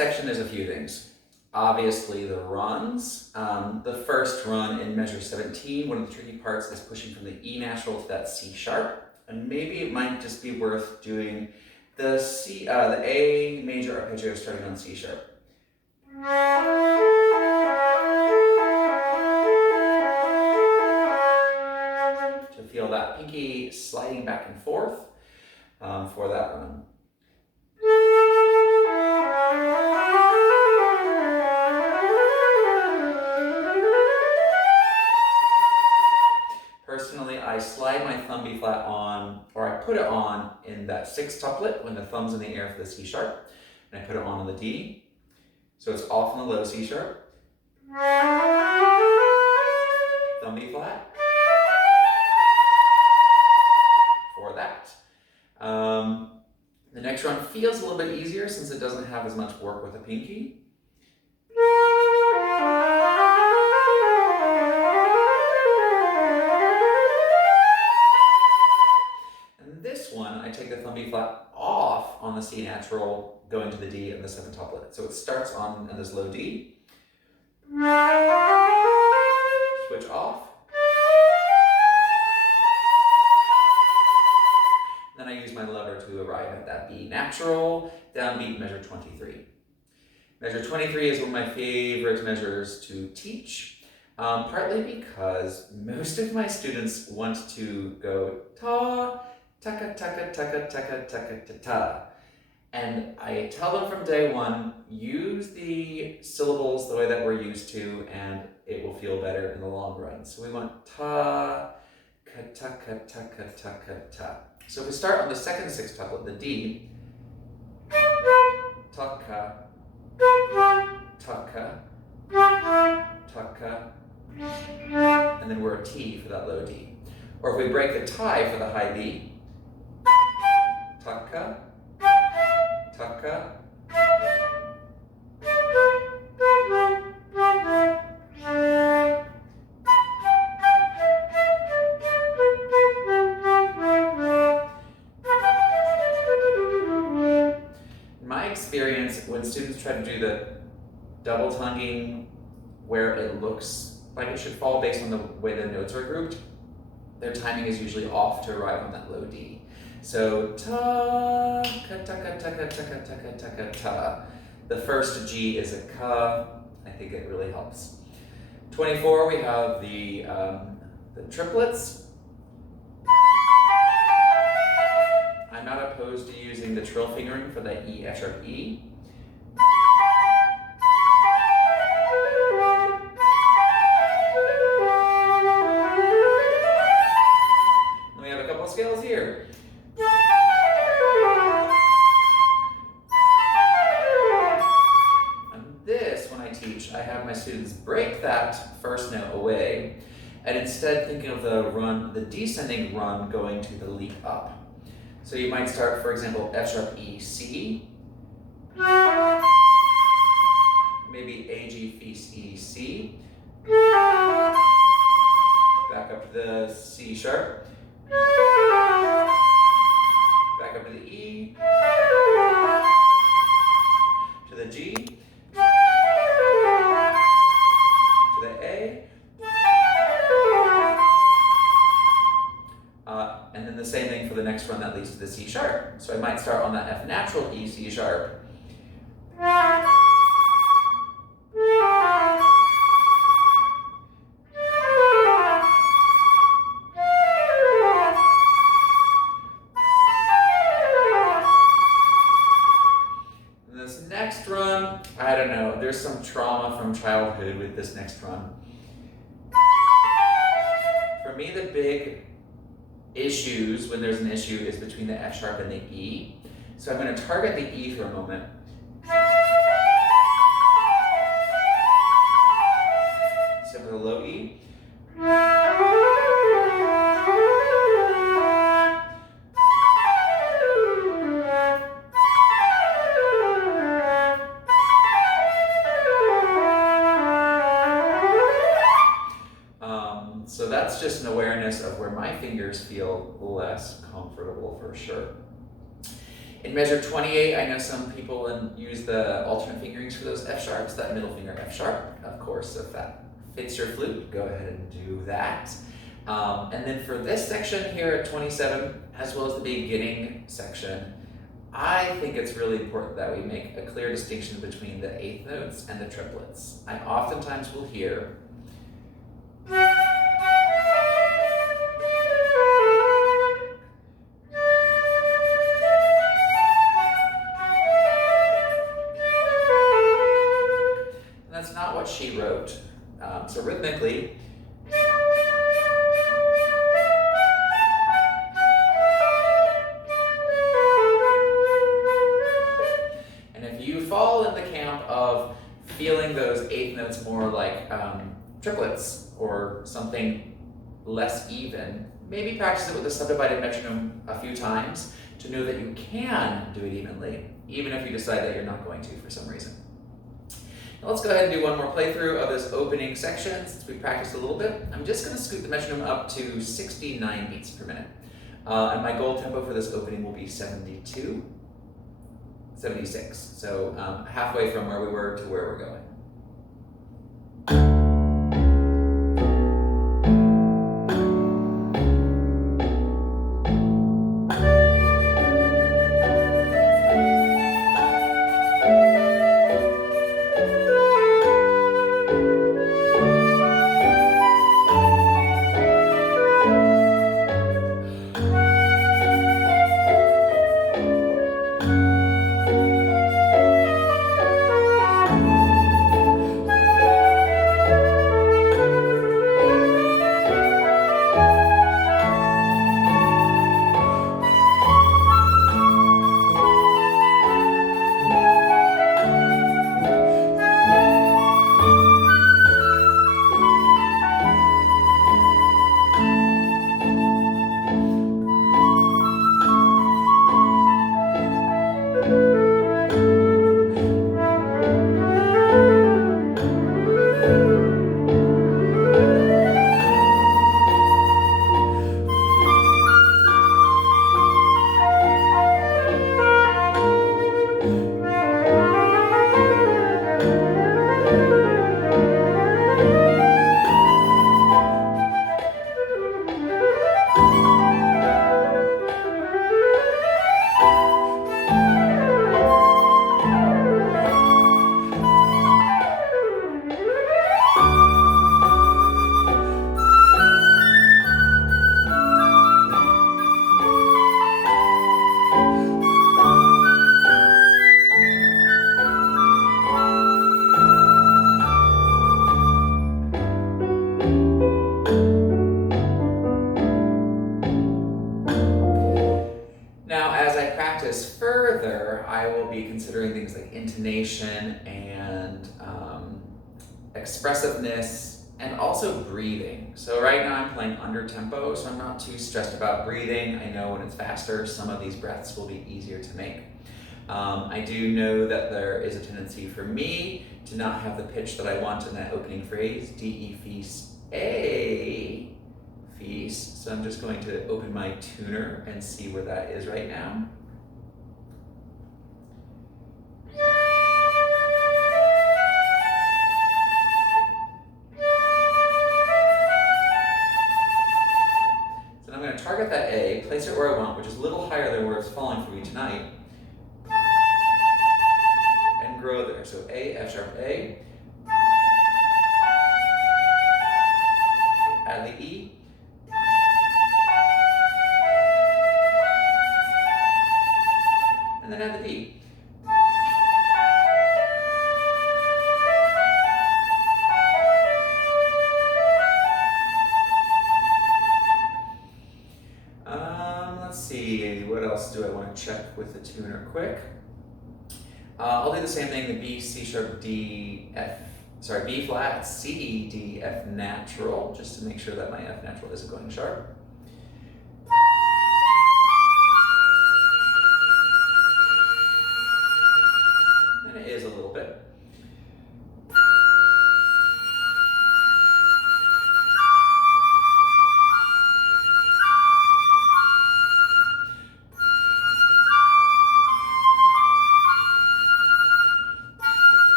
section, there's a few things. Obviously the runs. The first run in measure 17, one of the tricky parts is pushing from the E natural to that C sharp. And maybe it might just be worth doing the A major arpeggio starting on C sharp. To feel that pinky sliding back and forth for that run. Personally, I slide my thumb B flat on, or I put it on in that 6th tuplet when the thumb's in the air for the C sharp, and I put it on the D. So it's off on the low C sharp. Thumb B flat. For that. The next run feels a little bit easier since it doesn't have as much work with the pinky. And this one, I take the thumb B flat off on the C natural, going to the D and the 7th tuplet. So it starts on this low D. Switch off. Then I use my lever to arrive at that B natural, downbeat measure 23. Measure 23 is one of my favorite measures to teach, partly because most of my students want to go ta, taka, taka, taka, taka, taka, ta, ta. And I tell them from day one, use the syllables the way that we're used to, and it will feel better in the long run. So we want ta, ka, ta, ka, ta, ka, ta, ka, ta. So if we start on the 2nd 6th tuplet, the D, taka, taka, taka, and then we're a T for that low D. Or if we break the tie for the high B, taka, taka, experience when students try to do the double tonguing where it looks like it should fall based on the way the notes are grouped, their timing is usually off to arrive on that low D. So ta, ka, ta, ka, ta, ka, ta, ka, ta, ka, ta, ka, ta. The first G is a ka. I think it really helps. 24, we have the triplets. I'm not opposed to using the trill fingering for the E, F sharp E. Then we have a couple of scales here. And this, when I teach, I have my students break that first note away and instead thinking of the run, the descending run going to the leap up. So you might start, for example, F sharp E, C, maybe A, G, F, E, C, back up to the C sharp, back up to the E, to the G, to the A, and then the same thing for the next one that leads to the C sharp. So I might start on that F natural, E, C sharp. And this next run, I don't know, there's some trauma from childhood with this next run. For me, the big issues when there's an issue is between the F sharp and the E. So I'm going to target the E for a moment. So for the low E. So that's just an awareness of where my fingers feel less comfortable for sure. In measure 28, I know some people use the alternate fingerings for those F sharps, that middle finger F sharp. Of course, if that fits your flute, go ahead and do that. And then for this section here at 27, as well as the beginning section, I think it's really important that we make a clear distinction between the eighth notes and the triplets. I oftentimes will hear that's not what she wrote. So rhythmically, and if you fall in the camp of feeling those eighth notes more like triplets or something less even, maybe practice it with a subdivided metronome a few times to know that you can do it evenly, even if you decide that you're not going to for some reason. Now let's go ahead and do one more playthrough of this opening section since we practiced a little bit. I'm just going to scoot the metronome up to 69 beats per minute. And my goal tempo for this opening will be 76. So halfway from where we were to where we're going. Further, I will be considering things like intonation and expressiveness and also breathing. So right now I'm playing under tempo, so I'm not too stressed about breathing. I know when it's faster, some of these breaths will be easier to make. I do know that there is a tendency for me to not have the pitch that I want in that opening phrase, D, E, feast, A, feast. So I'm just going to open my tuner and see where that is right now. So I'm going to target that A, place it where I want, which is a little higher than where it's falling for me tonight, and grow there. So A, F sharp, A, add the E, and then add the D. Let's see, what else do I want to check with the tuner quick? I'll do the same thing, the B, C sharp, D, F, sorry, B flat, C, D, F natural, just to make sure that my F natural isn't going sharp. And it is a little bit.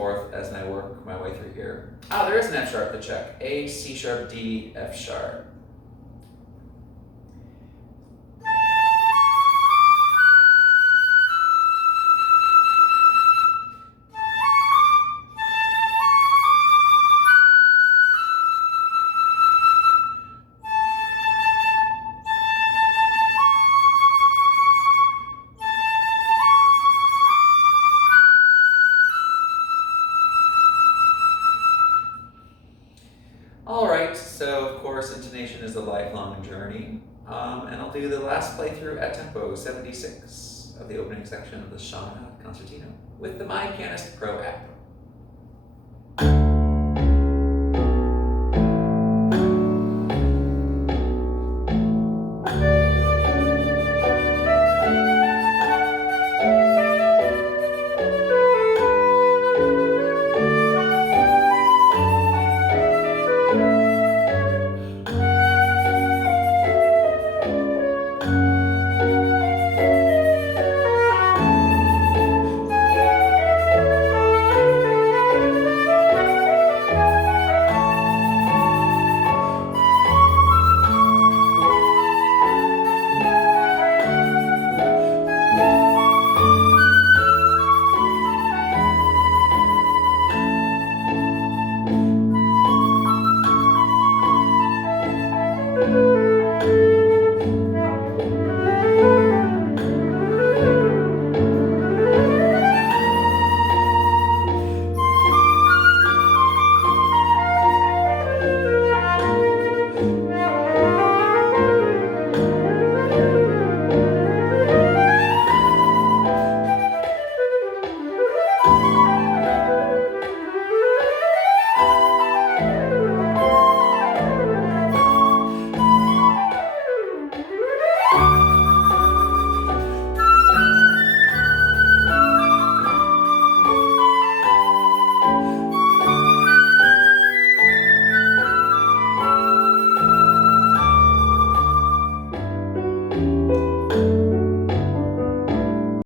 4th as I work my way through here. Oh, there is an F sharp to check. A, C sharp, D, F sharp. All right, so of course, intonation is a lifelong journey, and I'll do the last playthrough at tempo 76 of the opening section of the Chaminade Concertino with the My Pianist Pro app.